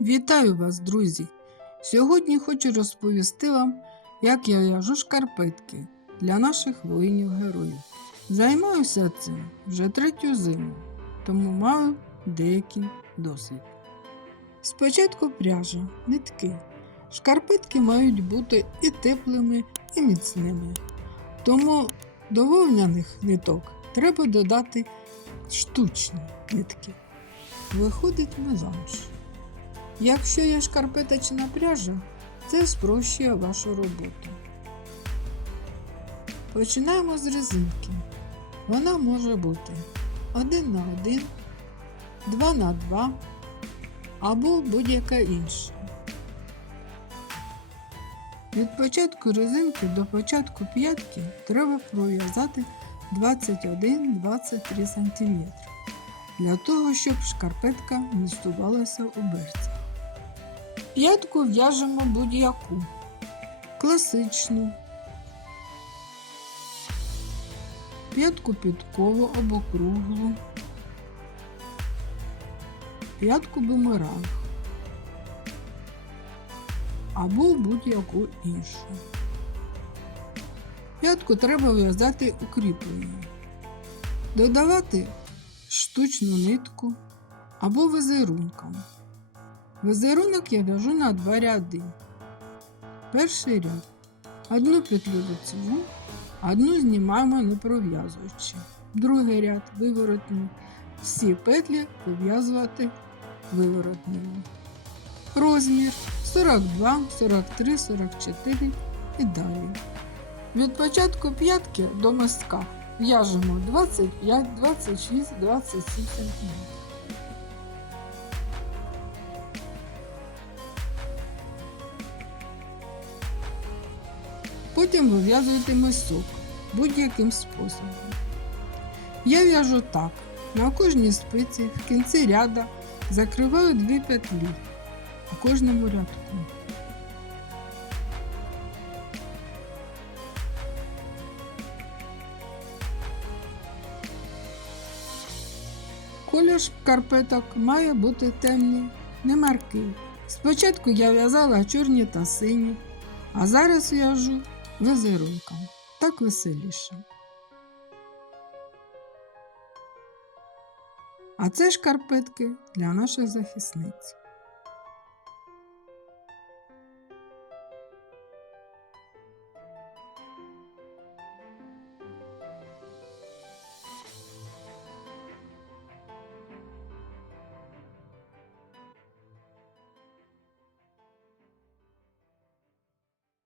Вітаю вас, друзі! Сьогодні хочу розповісти вам, як я в'яжу шкарпетки для наших воїнів-героїв. Займаюся цим вже третю зиму, тому маю деякий досвід. Спочатку пряжа, нитки. Шкарпетки мають бути і теплими, і міцними. Тому до вовняних ниток треба додати штучні нитки. Виходить мезанж. Якщо є шкарпеточна пряжа, це спрощує вашу роботу. Починаємо з резинки. Вона може бути 1 на 1, 2 на 2 або будь-яка інша. Від початку резинки до початку п'ятки треба пров'язати 21-23 см для того, щоб шкарпетка містувалася у берці. П'ятку в'яжемо будь-яку, класичну, п'ятку підкову або круглу, п'ятку бумеранг або будь-яку іншу. П'ятку треба в'язати укріпленою. Додавати штучну нитку або візерунком. Візерунок я в'яжу на два ряди. Перший ряд. Одну петлю лицеву, одну знімаємо не пров'язуючи. Другий ряд виворотний. Всі петлі вив'язувати виворотними. Розмір 42, 43, 44 і далі. Від початку п'ятки до мостка в'яжемо 25, 26, 27 см. Потім вив'язуєте мисок будь-яким способом. Я в'яжу так. На кожній спиці в кінці ряда закриваю дві петлі у кожному рядку. Колір шкарпеток має бути темний, не маркий. Спочатку я в'язала чорні та сині, а зараз в'яжу візерунком. Так веселіше. А це шкарпетки для наших захисниць.